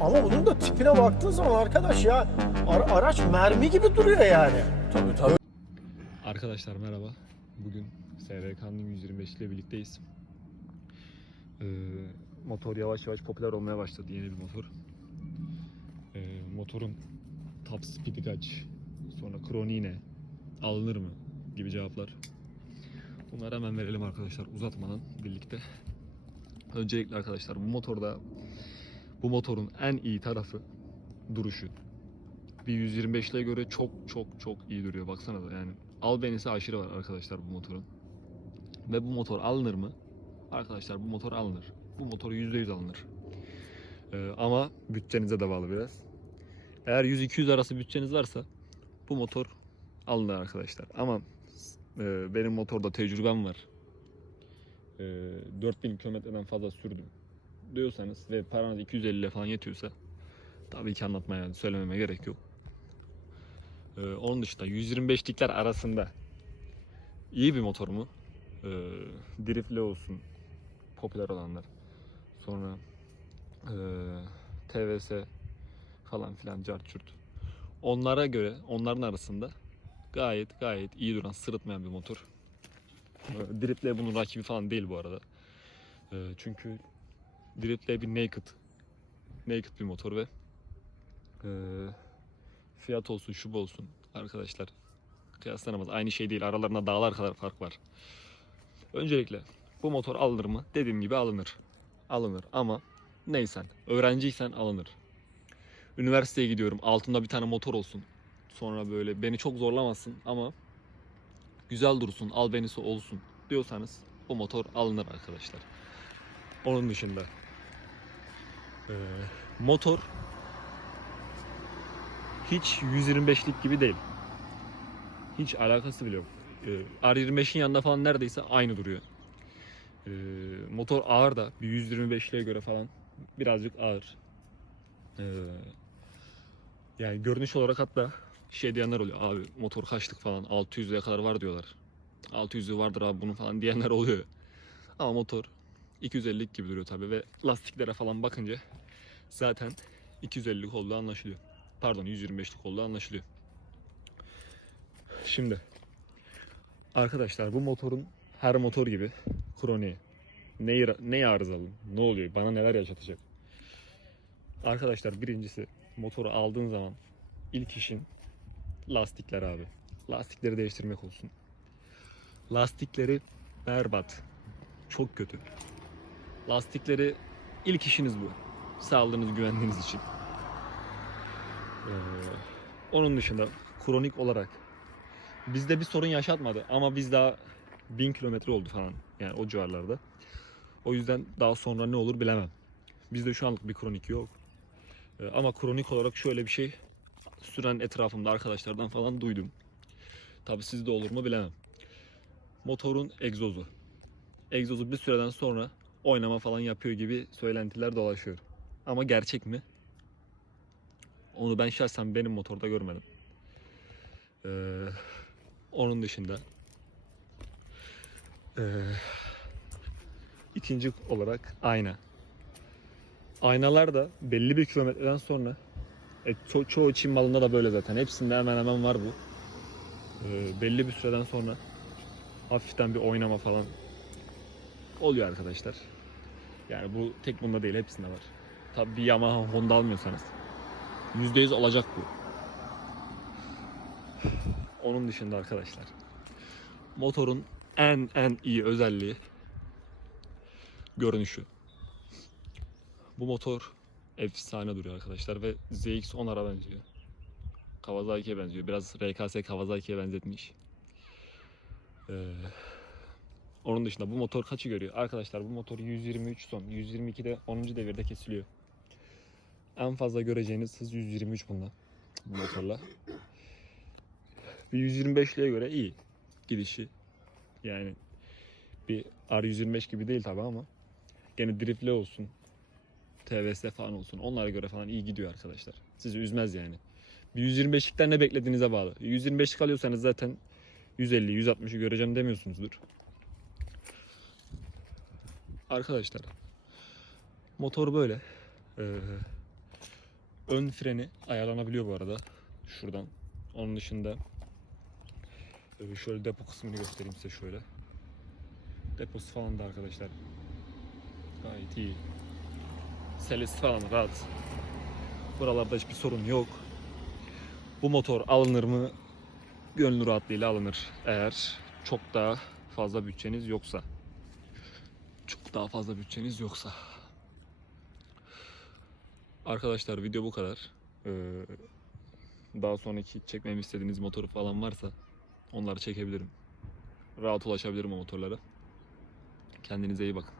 Ama bunun da tipine baktığın zaman arkadaş ya ara- araç mermi gibi duruyor yani. Tabii tabii. Arkadaşlar merhaba. Bugün SRK'nın 125 ile birlikteyiz. Ee, motor yavaş yavaş popüler olmaya başladı. Yeni bir motor. Ee, motorun top speed'i kaç? Sonra kroniği ne? Alınır mı? Gibi cevaplar. Bunları hemen verelim arkadaşlar uzatmadan birlikte. Öncelikle arkadaşlar bu motorda bu motorun en iyi tarafı duruşu. Bir 125'liğe göre çok çok çok iyi duruyor. Baksana da yani albenisi aşırı var arkadaşlar bu motorun. Ve bu motor alınır mı? Arkadaşlar bu motor alınır. Bu motor %100 alınır. Ee, ama bütçenize de bağlı biraz. Eğer 100-200 arası bütçeniz varsa bu motor alınır arkadaşlar. Ama e, benim motorda tecrübem var. E, 4000 kilometreden fazla sürdüm diyorsanız ve paranız 250 ile falan yetiyorsa tabii ki anlatmaya, söylememe gerek yok. Ee, onun dışında 125'likler arasında iyi bir motor mu? Ee, driftle olsun popüler olanlar. Sonra ee, TVS falan filan carçurt. Onlara göre onların arasında gayet gayet iyi duran sırıtmayan bir motor. Ee, driftle bunun rakibi falan değil bu arada. Ee, çünkü driftle bir naked naked bir motor ve ee, fiyat olsun şu olsun arkadaşlar kıyaslanamaz. Aynı şey değil. Aralarında dağlar kadar fark var. Öncelikle bu motor alınır mı? Dediğim gibi alınır. Alınır ama neysen öğrenciysen alınır. Üniversiteye gidiyorum. Altında bir tane motor olsun. Sonra böyle beni çok zorlamasın ama güzel dursun, albenisi olsun diyorsanız bu motor alınır arkadaşlar. Onun dışında ee, motor hiç 125'lik gibi değil. Hiç alakası bile yok. Ee, R25'in yanında falan neredeyse aynı duruyor. Ee, motor ağır da bir 125'liğe göre falan birazcık ağır. Yani görünüş olarak hatta şey diyenler oluyor abi motor kaçlık falan 600'e kadar var diyorlar. 600'ü vardır abi bunun falan diyenler oluyor. Ama motor 250'lik gibi duruyor tabi ve lastiklere falan bakınca zaten 250'lik olduğu anlaşılıyor. Pardon 125'lik olduğu anlaşılıyor. Şimdi arkadaşlar bu motorun her motor gibi kroniği neyi, neyi arızalı ne oluyor bana neler yaşatacak? Arkadaşlar birincisi motoru aldığın zaman ilk işin lastikler abi. Lastikleri değiştirmek olsun. Lastikleri berbat çok kötü lastikleri ilk işiniz bu sağlığınız güvenliğiniz için ee, onun dışında kronik olarak bizde bir sorun yaşatmadı ama biz daha 1000 kilometre oldu falan yani o civarlarda. O yüzden daha sonra ne olur bilemem. Bizde şu anlık bir kronik yok. Ee, ama kronik olarak şöyle bir şey süren etrafımda arkadaşlardan falan duydum. Tabi sizde olur mu bilemem. Motorun egzozu. Egzozu bir süreden sonra oynama falan yapıyor gibi söylentiler dolaşıyor. Ama gerçek mi? Onu ben şahsen benim motorda görmedim. Ee, onun dışında ee, ikinci olarak ayna. Aynalar da belli bir kilometreden sonra e, ço- çoğu Çin malında da böyle zaten. Hepsinde hemen hemen var bu. Ee, belli bir süreden sonra hafiften bir oynama falan oluyor arkadaşlar. Yani bu tek bunda değil hepsinde var. Tabii bir Yamaha Honda almıyorsanız %100 olacak bu. Onun dışında arkadaşlar motorun en en iyi özelliği görünüşü. Bu motor efsane duruyor arkadaşlar ve ZX-10R'a benziyor. Kawasaki'ye benziyor. Biraz RKS Kawasaki'ye benzetmiş. Ee, onun dışında bu motor kaçı görüyor? Arkadaşlar bu motor 123 son. 122'de 10. devirde kesiliyor. En fazla göreceğiniz hız 123 bunda. Bu motorla. Bir 125'liğe göre iyi gidişi. Yani bir R125 gibi değil tabi ama gene driftle olsun. TVS falan olsun. Onlara göre falan iyi gidiyor arkadaşlar. Sizi üzmez yani. Bir 125'likten ne beklediğinize bağlı. 125'lik alıyorsanız zaten 150, 160'ı göreceğim demiyorsunuzdur. Arkadaşlar motor böyle. Ee, ön freni ayarlanabiliyor bu arada. Şuradan. Onun dışında e, şöyle depo kısmını göstereyim size şöyle. Deposu falan da arkadaşlar gayet iyi. Selesi falan rahat. Buralarda hiçbir sorun yok. Bu motor alınır mı? Gönül rahatlığıyla alınır. Eğer çok daha fazla bütçeniz yoksa. Daha fazla bütçeniz yoksa. Arkadaşlar video bu kadar. Ee, daha sonraki çekmemi istediğiniz motoru falan varsa onları çekebilirim. Rahat ulaşabilirim o motorlara. Kendinize iyi bakın.